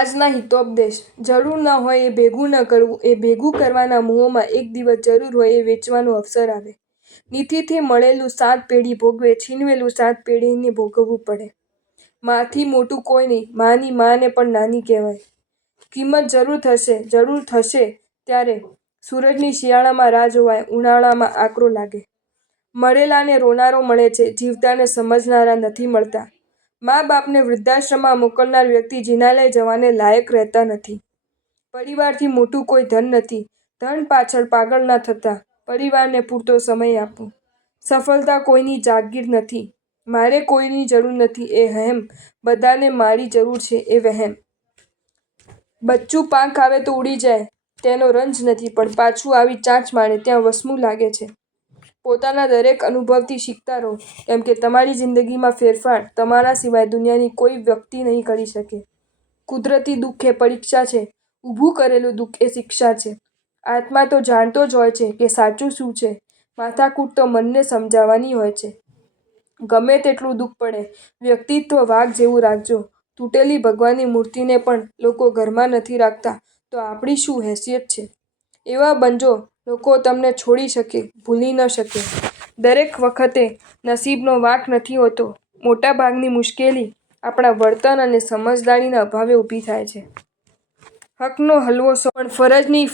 આજના હિતોપદેશ. જરૂર ન હોય એ ભેગું ન કરવું, એ ભેગું કરવાના મોહમાં એક દિવસ જરૂર હોય એ વેચવાનો અવસર આવે. નીતિથી મળેલું 7 પેઢી ભોગવે, છીનવેલું 7 પેઢીને ભોગવવું પડે. માથી મોટું કોઈ નહીં, માની માને પણ નાની કહેવાય. કિંમત જરૂર થશે ત્યારે સૂરજની શિયાળામાં રાહ જોવાય, ઉનાળામાં આકરો લાગે. મળેલાને રોનારો મળે છે, જીવતાને સમજનારા નથી મળતા. મા બાપને વૃદ્ધાશ્રમમાં મોકલનાર વ્યક્તિ જિનાલય જવાને લાયક રહેતા નથી. પરિવારથી મોટું કોઈ ધન નથી. ધન પાછળ પાગલ ન થતા, પરિવારને પૂરતો સમય આપો. સફળતા કોઈની જાગીર નથી. મારે કોઈની જરૂર નથી એ અહેમ, બધાને મારી જરૂર છે એ વહેમ. બચ્ચું પાંખ આવે તો ઉડી જાય તેનો રંજ નથી, પણ પાછું આવી ચાંચ મારે ત્યાં વસમું લાગે છે. પોતાના દરેક અનુભવથી શીખતા રહો, કેમ કે તમારી જિંદગીમાં ફેરફાર તમારા સિવાય દુનિયાની કોઈ વ્યક્તિ નહીં કરી શકે. કુદરતી દુઃખ એ પરીક્ષા છે, ઊભું કરેલું દુઃખ એ શિક્ષા છે. આત્મા તો જાણતો જ હોય છે કે સાચું શું છે, માથાકૂટ તો મનને સમજાવવાની હોય છે. ગમે તેટલું દુઃખ પડે, વ્યક્તિત્વ વાઘ જેવું રાખજો. તૂટેલી ભગવાનની મૂર્તિને પણ લોકો ઘરમાં નથી રાખતા તો આપણી શું હેસિયત છે? એવા બનજો લોકો તમને છોડી શકે, ભૂલી ન શકે. દરેક વખતે નસીબનો વાંક નથી હોતો. મોટાભાગની મુશ્કેલી આપણા વર્તન અને સમજદારીના અભાવે ઊભી થાય છે. હકનો હલવો સો, પણ ફરજની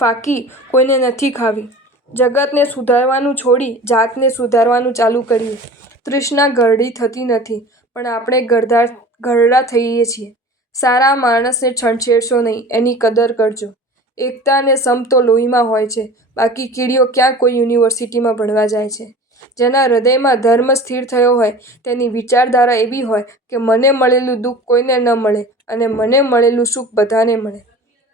ફાંકી કોઈને નથી ખાવી. જગતને સુધારવાનું છોડી જાતને સુધારવાનું ચાલુ કરીએ. તૃષ્ણા ઘરડી થતી નથી, પણ આપણે ઘરડા થઈએ છીએ. સારા માણસને છંછેડશો નહીં, એની કદર કરજો. એકતા અને સમ તો લોહીમાં હોય છે, બાકી કીડીઓ ક્યાં કોઈ યુનિવર્સિટીમાં ભણવા જાય છે? જેના હૃદયમાં ધર્મ સ્થિર થયો હોય, તેની વિચારધારા એવી હોય કે મને મળેલું દુઃખ કોઈને ન મળે અને મને મળેલું સુખ બધાને મળે.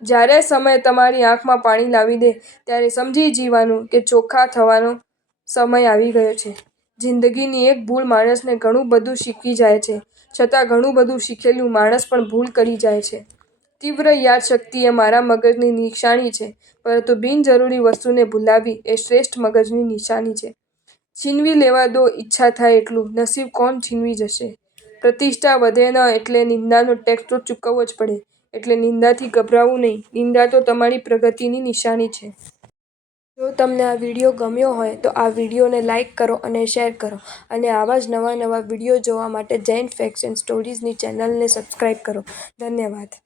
જ્યારે સમય તમારી આંખમાં પાણી લાવી દે, ત્યારે સમજી જીવાનું કે ચોખ્ખા થવાનો સમય આવી ગયો છે. જિંદગીની એક ભૂલ માણસને ઘણું બધું શીખવી જાય છે, છતાં ઘણું બધું શીખેલું માણસ પણ ભૂલ કરી જાય છે. તીવ્ર યાદશક્તિ એ મારા મગજની નિશાની છે, પરંતુ બિનજરૂરી વસ્તુને ભૂલાવવી એ શ્રેષ્ઠ મગજની નિશાની છે. છીનવી લેવા દો ઈચ્છા થાય એટલું, નસીબ કોણ છીનવી જશે? પ્રતિષ્ઠા વધે ન એટલે નિંદાનો ટેક્સ તો ચૂકવવો જ પડે, એટલે નિંદાથી ગભરાવું નહીં. નિંદા તો તમારી પ્રગતિની નિશાની છે. જો તમને આ વિડીયો ગમ્યો હોય તો આ વિડીયોને લાઇક કરો અને શેર કરો, અને આવા જ નવા વિડીયો જોવા માટે જૈન ફેક્ટ્સ એન્ડ સ્ટોરીઝની ચેનલને સબસ્ક્રાઇબ કરો. ધન્યવાદ.